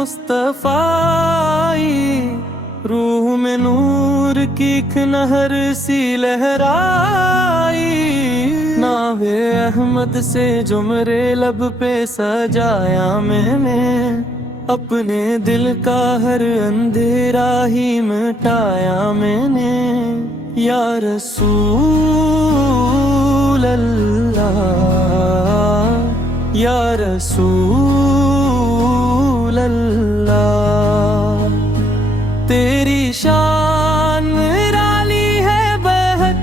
मुस्तफाई, रूह में नूर की एक नहर सी लहराई। नावे अहमद से जो मेरे लब पे सजाया मैंने, अपने दिल का हर अंधेरा ही मिटाया मैंने। या रसूल अल्लाह, या रसूल अल्लाह, तेरी शान निराली है बेहद,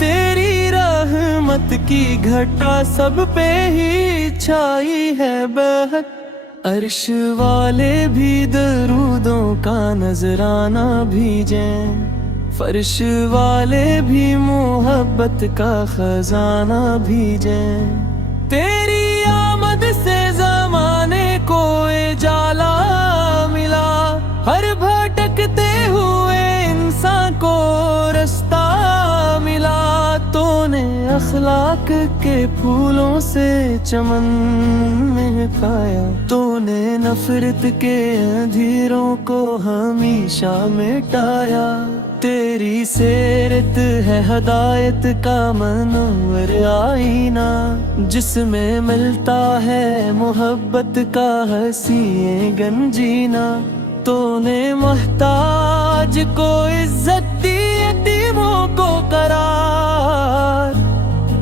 तेरी रहमत की घटा सब पे ही छाई है बेहद। अर्श वाले भी दरूदों का नजराना भीजें, फर्श वाले भी मोहब्बत का खजाना भीजें। तेरी आमद से ज़माने को उजाला मिला, हर भटकते हुए इंसान को रास्ता मिला। तूने अखलाक के फूलों से चमन महकाया, तूने नफरत के अंधेरों को हमेशा मिटाया। तेरी सीरत है हदायत का मनोवर आईना, जिसमें मिलता है मोहब्बत का हंसी गंजीना। तूने मोहताज को इज्जत दी, यतीमों को करार,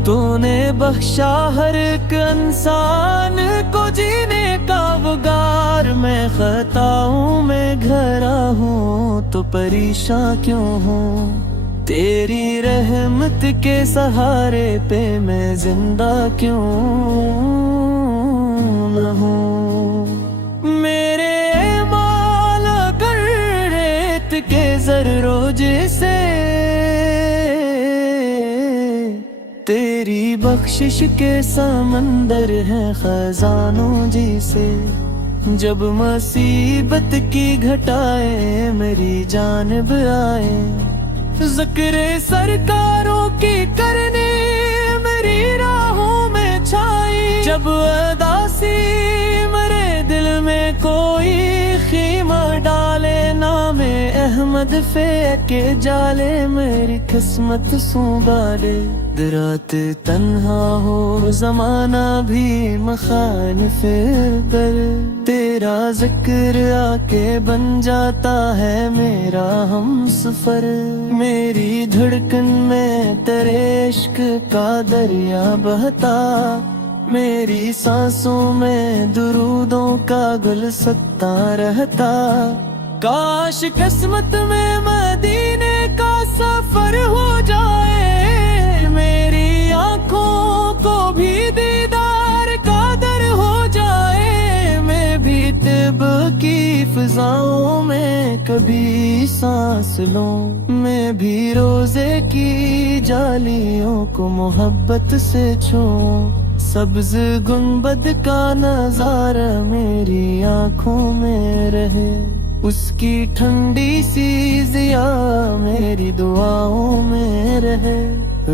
तूने बख्शा हर एक इंसान को जीने का वगार। मैं खताओं में घरा हूँ तो परेशान क्यों हूँ, तेरी रहमत के सहारे पे मैं जिंदा क्यों न हूँ। मेरे मौला कर रेत के ज़र्रों जैसे, तेरी बख्शिश के समंदर है खजानों जैसे। जब मुसीबत की घटाएं मेरी जानिब आए, ज़िक्र सरकारों की करने मेरी राहों में छाई। जब उदासी मेरे दिल में कोई खीमा डाले, नामे अहमद फेंके जाले, मेरी किस्मत संभाले। रात तन्हा हो ज़माना भी मखानिफ पर, तेरा जिक्र आके बन जाता है मेरा हमसफर। मेरी धड़कन में तेरे इश्क का दरिया बहता, मेरी सांसों में दुरूदों का गुलसत्ता रहता। काश किस्मत में मदीने का सफर हो जाए, मेरी आंखों को भी दीदार का दर हो जाए। मैं भी तिब की फिजाओं में कभी सांस लूं, मैं भी रोजे की जालियों को मोहब्बत से छूं। सब्ज गुंबद का नजारा मेरी आंखों में रहे, उसकी ठंडी सी जिया मेरी दुआओं में रहे।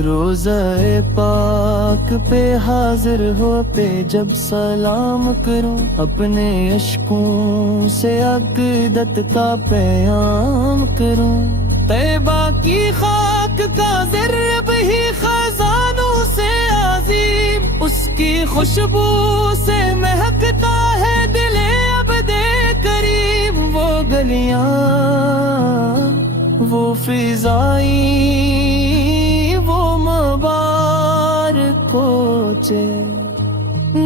रोज़ा-ए पाक पे हाजिर हो पे जब सलाम करूं, अपने अश्कों से अक़ीदत का पैगाम करूं। तैबा की खाक का ज़र्ब ही खजानों से अजीम, उसकी खुशबू से महकता है दिले अब्दे करीम। वो गलियां, वो फिजाई, वो मुबारक कोचे,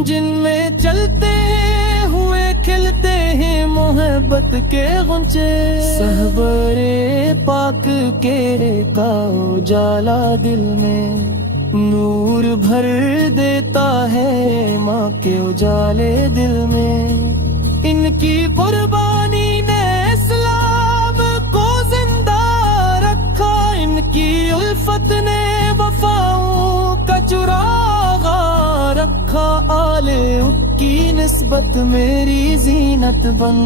जिनमें चलते हुए खिलते हैं मोहब्बत के गुंचे। सहबरे पाक के का उजाला दिल में नूर भर देता है, माँ के उजाले दिल में। इनकी कुर्बानी ने इस्लाम को जिंदा रखा, इनकी उल्फत ने वफाओं का चुरागा रखा। आले की निस्बत मेरी जीनत बन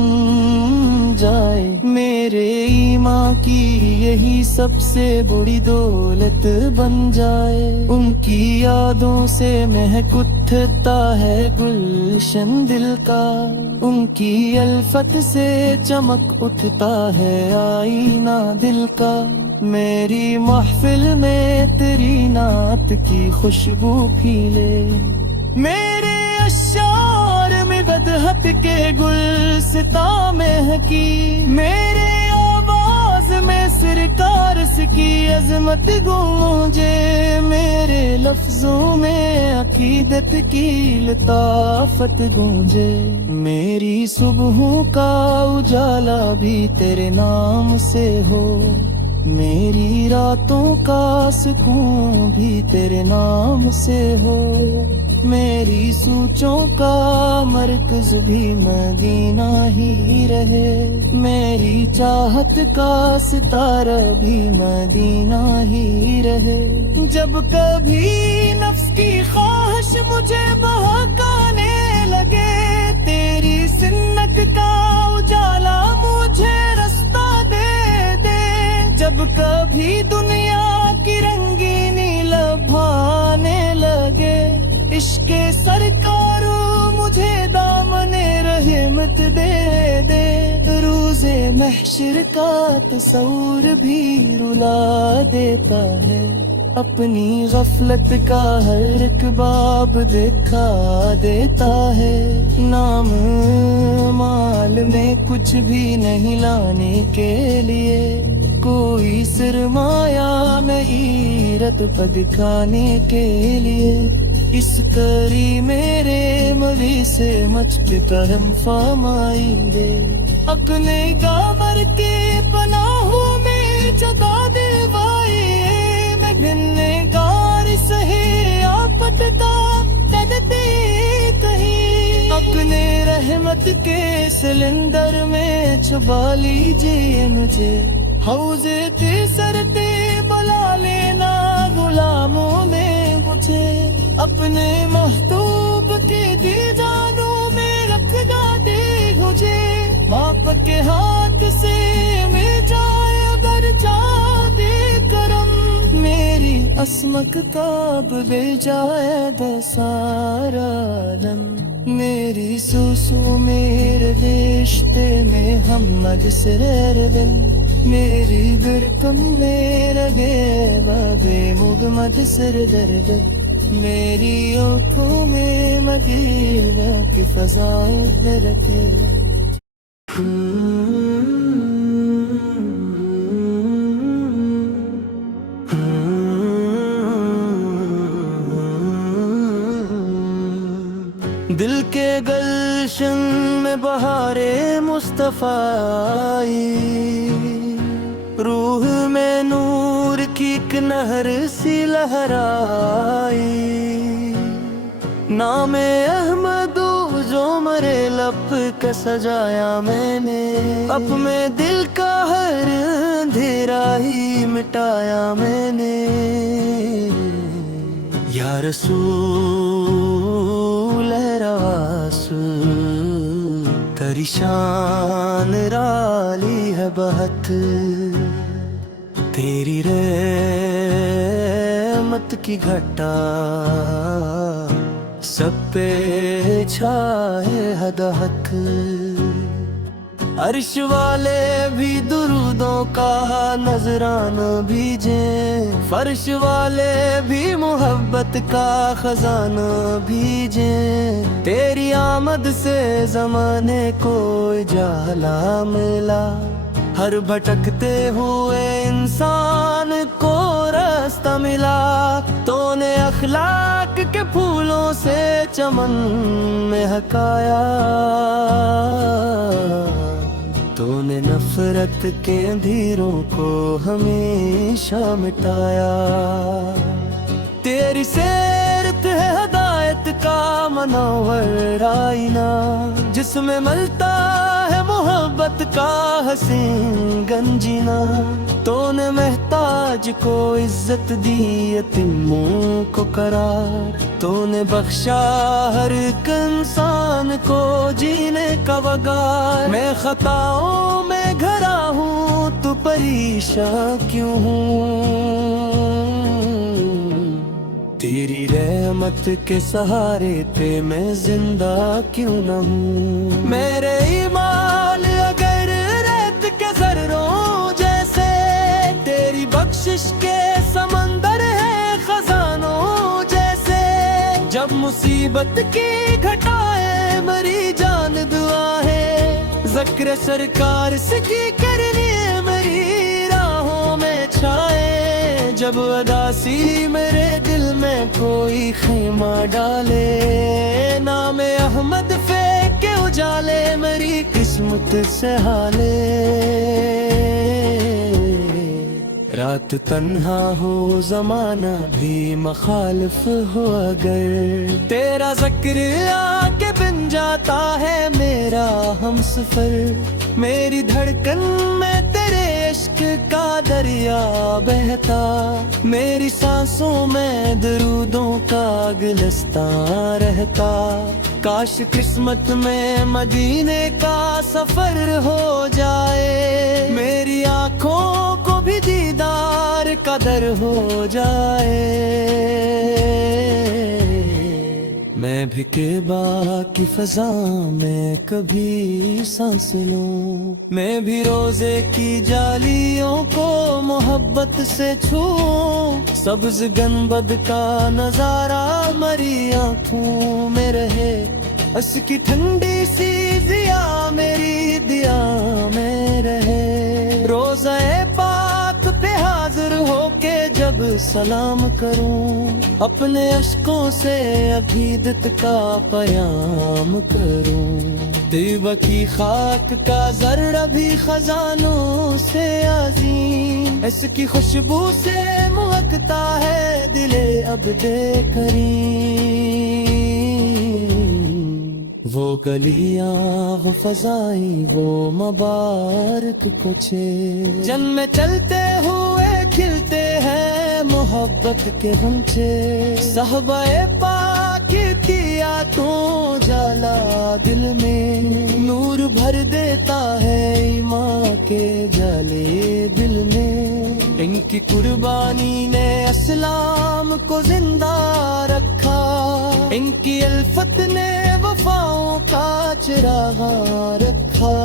जाए, मेरे ईमान की यही सबसे बड़ी दौलत बन जाए। उनकी यादों से महक उठता है गुलशन दिल का। ان کی الفت سے چمک اٹھتا ہے آئینہ دل کا، میری محفل میں تیری نعت کی خوشبو پھیلے، میرے اشعار میں بدحت کے گلستاں مہکی، میرے آواز میں سرکارس کی عظمت گونجے، میرے لفظوں میں عقیدت کی لطافت گونجے، میری صبحوں کا اجالا بھی تیرے نام سے ہو، میری راتوں کا سکون بھی تیرے نام سے ہو، میری سوچوں کا مرکز بھی مدینہ ہی رہے، میری چاہت کا ستارہ بھی مدینہ ہی رہے، جب کبھی نفس کی خواہش مجھے بہکانے لگے، تیری سنت کا اجالا مجھے رستہ دے دے، جب کبھی دنیا کی رنگینی لبھانے لگے، عشق سرکار مجھے دامن رحمت دے دے، روز محشر کا تصور بھی رلا دیتا ہے، اپنی غفلت کا ہر ایک باب دکھا دیتا ہے، نام مال میں کچھ بھی نہیں لانے کے لیے، کوئی سرمایہ نہیں رتبہ دکھانے کے لیے، اس کری میرے مری سے مچکتا ہم فرمائیں، اپنے کامر کے پناہوں میں جگہ دیوائے، میں گننے گار سہے آپت کا تنتے کہیں، اپنے رحمت کے سلندر میں چھپا لیجئے مجھے، حوض کیسر پہ بلا لینا غلاموں میں مجھے، اپنے محبوب کے دیدانوں میں رکھ دے مجھے، باپ کے ہاتھ سے میں جائے اگر جا دے کرم، میری عصمت تاب بے جائے سارا عالم، میری سوسو میرے رشتے میں محمد سرر دل، میری برکم میں لگے بابے محمد سر درد، میری آنکھوں میں مدینہ کی فضائیں رکھے، دل کے گلشن میں بہار مصطفیٰ آئی، روح میں نور کی ایک نہر سی لہرائی، نام احمد جو مرے لب کا سجایا میں نے، اب میں دل کا ہر اندھیرا ہی مٹایا میں نے، یا رسول ہے رسول تیری شان رالی ہے بہت، تیری رحمت کی گھٹا سب پہ چھائے ہدایت، عرش والے بھی درودوں کا نذرانہ بھیجیں، فرش والے بھی محبت کا خزانہ بھیجیں، تیری آمد سے زمانے کو اجالا ملا، ہر بھٹکتے ہوئے انسان کو راستہ ملا، تو نے اخلاق کے پھولوں سے چمن مہکایا، تو نے نفرت کے اندھیروں کو ہمیشہ مٹایا، تیری سیرت ہے ہدایت کا منور آئینہ، جس میں ملتا ہے محبت کا حسین گنجینہ، تو نے محتاج کو عزت دی یتیموں کو قرار، تو نے بخشا ہر ایک انسان کو جینے کا وقار، میں خطاؤں میں گھرا ہوں تو پریشان کیوں ہوں، तेरी रहमत के सहारे पे मैं जिंदा क्यों न हूँ। मेरे ईमान अगर रेत के जर्रों जैसे, तेरी बख्शिश के समंदर है खजानों जैसे। जब मुसीबत की घटाए मरी जान दुआ है, ज़िक्र सरकार से की करनी मेरी राहों में छाए। जब अदासी मेरे दिल में कोई खैमा डाले, नाम अहमद फेंक के उजाले मेरी किस्मत से हाले। रात तन्हा हो ज़माना भी मखालिफ हो अगर, तेरा ज़िक्र आके बन जाता है मेरा हमसफर। मेरी धड़कन में तेरे इश्क का दरिया बहता, मेरी सांसों में दरूदों का गुलस्तां रहता। काश किस्मत में मदीने का सफर हो जाए, मेरी आँखों को भी दीदार का दर हो जाए। मैं भी केबा की फजा में कभी सांस लूं, मैं भी रोजे की जालियों को मोहब्बत से छूं। सब्ज गनबद का नजारा मरी आँखों में रहे, उसकी ठंडी सी जिया मेरी दिया में रहे। रोज़े पाक पे हाजिर होके जब सलाम करूं, अपने अश्कों से अकीदत का पयाम करूं। तैबा की खाक का ज़र्रा भी खजानों से अजीम, इसकी खुशबू से महकता है दिले अब्दे करीम। वो गलियां वो फज़ाएं वो मबारक कुछे, जन्म चलते हुए खिलते हैं मोहब्बत के गुंचे। सहबाए पाक किया तो जाला दिल में, नूर भर देता है ईमान के जाले दिल में। इनकी कुर्बानी ने इस्लाम को जिंदा रखा, इनकी अल्फत ने वफाओं का चिरागा रखा।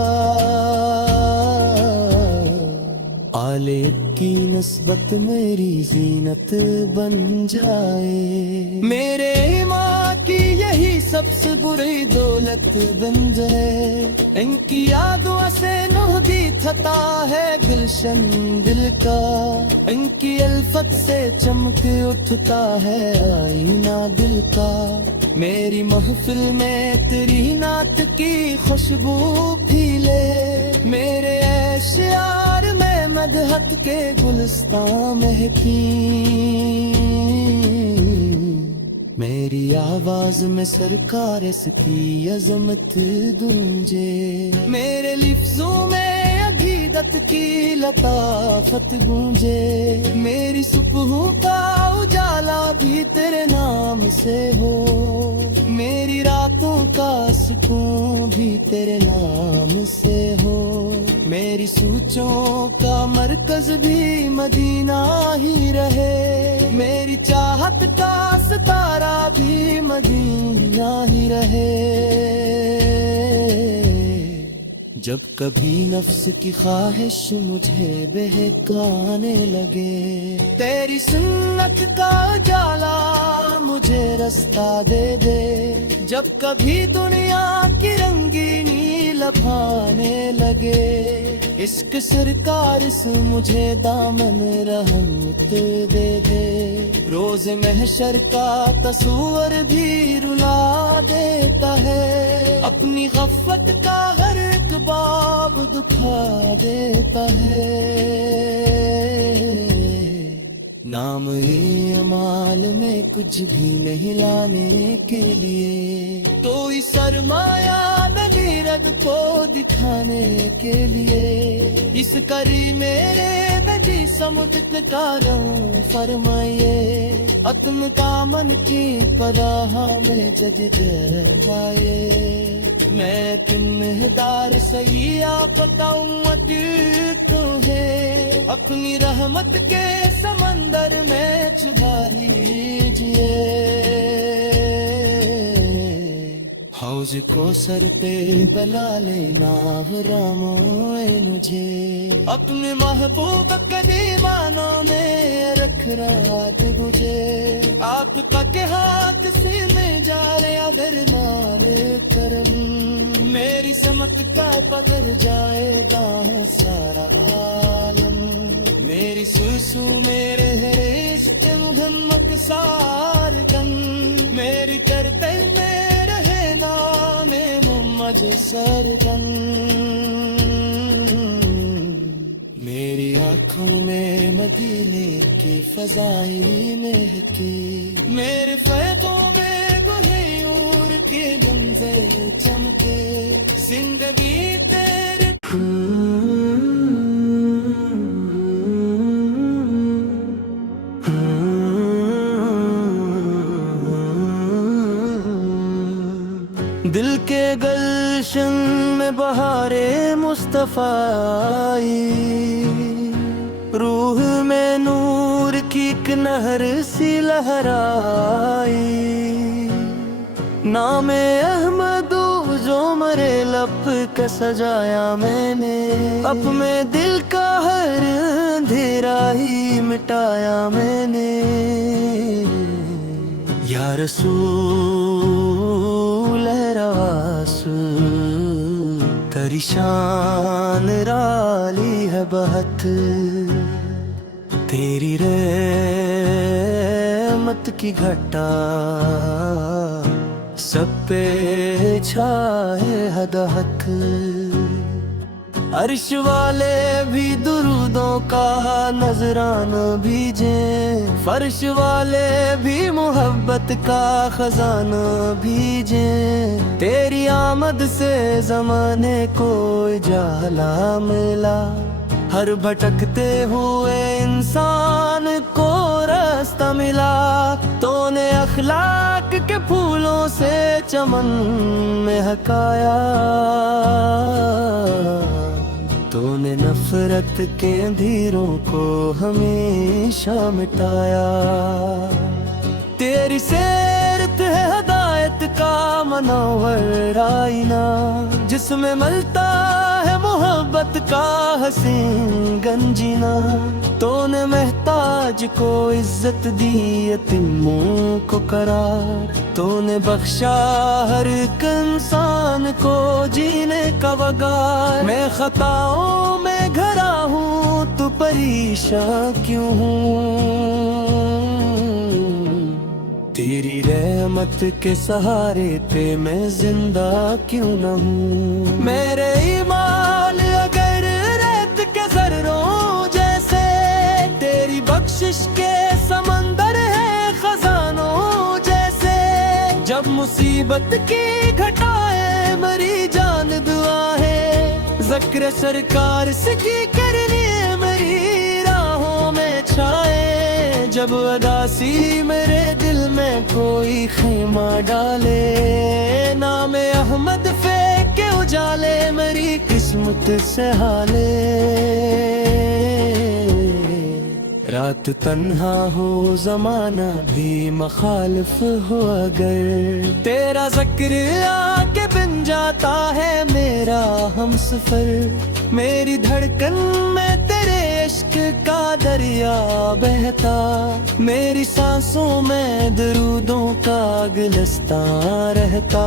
आले की नस्बत मेरी जीनत बन जाए, मेरे माँ की यही सबसे बुरी दौलत बन जाए। इनकी यादों से नूह भी थता है गुलशन दिल का, इनकी अल्फत से चमक उठता है आईना दिल का। मेरी महफिल में तेरी नात की खुशबू फीले, मेरे ऐशियार में मदहत के गुलस्तां महकी। मेरी आवाज में सरकार इसकी अजमत गूंजे, मेरे लिफ्जों में अकीदत की लताफत गूंजे। मेरी सुबहों का उजाला भी तेरे नाम से हो, मेरी रातों का सुकून भी तेरे नाम से हो। मेरी सोचों का मरकज भी मदीना ही रहे, मेरी चाहत का सितारा भी मदीना ही रहे। जब कभी नफ्स की ख्वाहिश मुझे बहकाने लगे, तेरी सुन्नत का उजाला मुझे रास्ता दे दे। जब कभी दुनिया की रंगीनी लभाने लगे, इश्क सरकार से मुझे दामन रहमत दे दे। रोज महशर का तस्वर भी रुला देता है, अपनी गफलत का हर एक बाब दुखा देता है। नाम माल में कुछ भी नहीं लाने के लिए, कोई सरमाया नहीं रब को दिखाने के लिए। इस करी मेरे में जी समुद्र कारों फरमाइए, अपने दामन की पनाह में जदीद पाए। मैं किन्नहदार सही आपका उम्मत तो है, अपनी रहमत के समंदर में छुपा लीजिए। हौज को सर पे बना लेना रामोए मुझे, अपने महबूब कदीमानों में रख रात मुझे। आपका के हाथ से में जा रहे अगर नारे करम, मेरी समत का पदर जाएगा है सारा आलम। मेरी सुसु मेरे रिश्ते मुहम्मद सार कन, मेरी करते में रहे नाम मुहम्मद सरगन। मेरी आंखों में मदीने की फजाई महकी, मेरे फैदों में गुहियूर के मंजर चमके। जिंदगी तेरे दिल के गलशन में बहारे मुस्तफा आई, रूह में नूर की एक नहर सी लहराई। नामे अहमदू जो मरे लब का सजाया मैंने, अब में दिल का हर अंधेरा ही मिटाया मैंने। या रसूल है रसूल, तेरी शान राली है बहुत, तेरी रहमत की घटा सब पे छाए हदहक। अर्श वाले भी दुरूदों का नजराना भीजे, फर्श वाले भी मोहब्बत का खजाना भीजे। तेरी आमद से जमाने को जाला मिला, हर भटकते हुए इंसान को रास्ता मिला। तूने अखलाक के फूलों से चमन में हकाया, तूने नफरत के अंधेरों को हमेशा मिटाया। तेरी सीरत है हदायत का मनोवर आईना, जिसमें मिलता है मोहब्बत का हसीन गंजीना। तूने महताज को इज्जत दी, यतीमों को करार, तूने बख्शा हर एक इंसान को जीने का वगार। मैं खताओं में घरा हूँ तो परेशान क्यों हूँ, तेरी रहमत के सहारे पे मैं जिंदा क्यों न हूँ। मेरे ईमान अगर रेत के जर्रों जैसे, तेरी बख्शिश के समंदर है खजानों जैसे। जब मुसीबत की घटाए मरी जान दुआ है, ज़िक्र सरकार से की करनी मेरी राहों में छाए। जब अदासी मेरे दिल में कोई खैमा डाले, नाम अहमद फेंक के उजाले मेरी किस्मत से हाले। रात तन्हा हो जमाना भी मखालिफ हो, अगर तेरा ज़िक्र आके बन जाता है मेरा हमसफर। मेरी धड़कन में तेरे इश्क का दरिया बहता, मेरी सांसों में दरूदों का गुलस्तां रहता।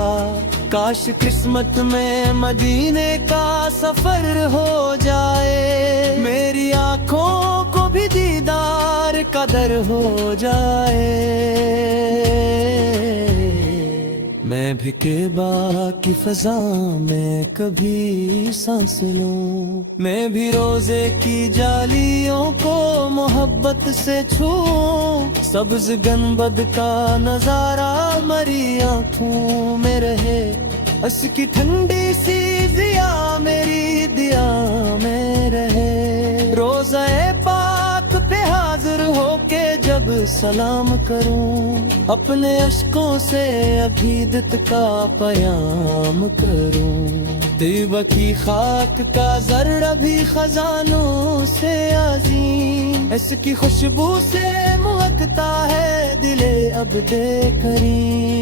काश किस्मत में मदीने का सफर हो जाए, मेरी आंखों को भी दीदार का दर हो जाए। मैं भी केबा की फजा में कभी सांस लूं, मैं भी रोजे की जालियों को मोहब्बत से छूं। सब्ज गनबद का नजारा मरी आँखों में रहे, उसकी ठंडी सी दिया मेरी दिया में रहे। रोज़े पाक سلام کروں، اپنے اشکوں سے عقیدت کا پیام کروں۔ طیبہ کی خاک کا ذرہ بھی خزانوں سے عظیم، اس کی خوشبو سے مہکتا ہے دل عبد کریم۔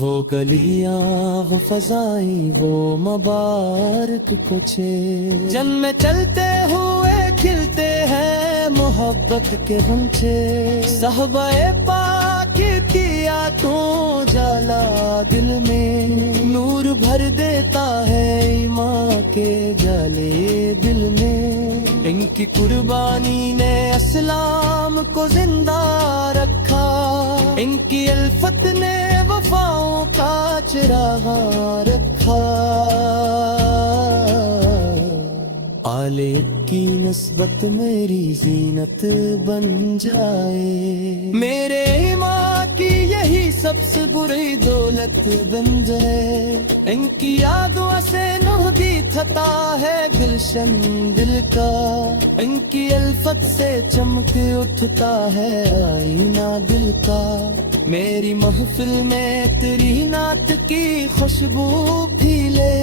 وہ گلیاں، وہ فضائیں، وہ مبارک کوچے، جن میں چلتے ہوئے کھلتے ہیں محبت کے غنچے۔ صحبہ پاک کی آنکھوں جالا دل میں نور بھر دیتا ہے ایمان کے جالے دل میں۔ ان کی قربانی نے اسلام کو زندہ رکھا، ان کی الفت نے وفاؤں کا چراغ رکھا۔ آلے کی نسبت میری زینت بن جائے، میرے ایمان کی یہی سب سے بری دولت بن جائے۔ ان کی یادوں سے نہدی تھتا ہے گلشن دل کا، ان کی الفت سے چمک اٹھتا ہے آئینہ دل کا۔ میری محفل میں تیری نعت کی خوشبو پھیلے،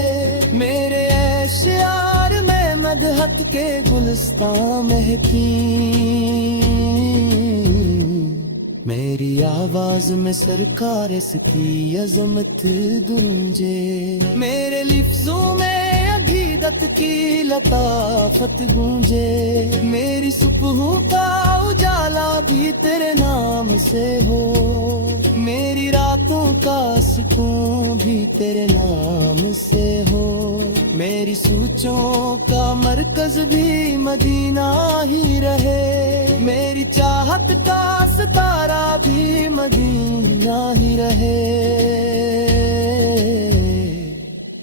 میرے اشعار میں مدحت کے گلستان مہکی۔ میری آواز میں سرکار اس کی عظمت گونجے، میرے لفظوں میں عقیدت کی لطافت گونجے۔ میری صبحوں کا اجالا بھی تیرے نام سے ہو، میری راتوں کا سکون بھی تیرے نام سے ہو۔ میری سوچوں کا مرکز بھی مدینہ ہی رہے، میری چاہت کا ستارہ بھی مدینہ ہی رہے۔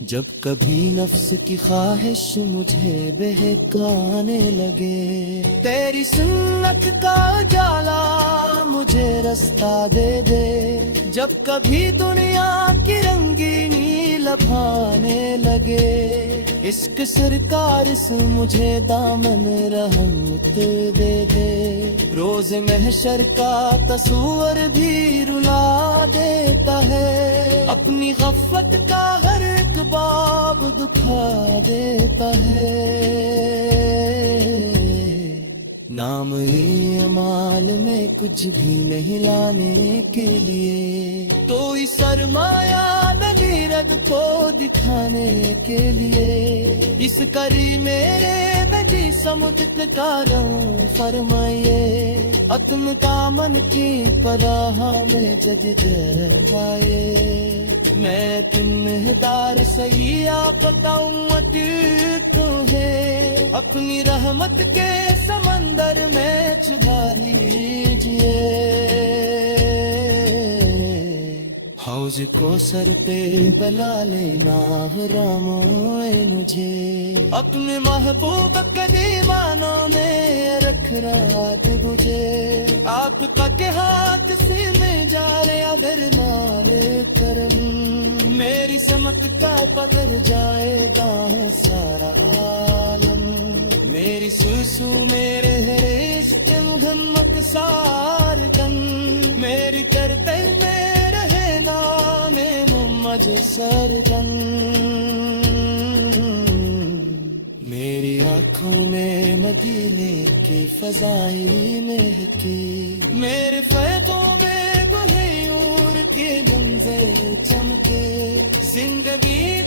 جب کبھی نفس کی خواہش مجھے بہکانے لگے، تیری سنت کا اجالا مجھے رستہ دے دے۔ جب کبھی دنیا کی رنگینی لبھانے لگے، عشق سرکار اس مجھے دامن رحمت دے دے۔ روز محشر کا تصور بھی رلا دیتا ہے، اپنی غفلت کا ہر ایک باب دکھا دیتا ہے۔ نام اعمال میں کچھ بھی نہیں لانے کے لیے، کوئی سرمایہ نہیں رگ کو دکھانے کے لیے۔ اس کری میرے بجی سمجھ کاروں فرمائیے، اتم کامن کی پناہ میں جد پائے۔ میں تمہدار صحیح آفت امت تو ہے، اپنی رحمت کے سمندر میں چھپا لیجئے۔ حوض کو سر پہ بلا لینا حراموں مجھے، اپنے محبوب قدیمانوں میں رکھ رات مجھے۔ آپ کا کہ ہاتھ سے میں جا رہا درمان کرم، میری سمت کا پدر جائے داں سارا عالم۔ میری سوسو میرے عشق محمد سارکن، میری کرتے میں رہے نام محمد سرکن۔ میری آنکھوں میں مدینے کی فضائی مہکی، میرے فیضوں میں بہیور کے منظر چمکے۔ زندگی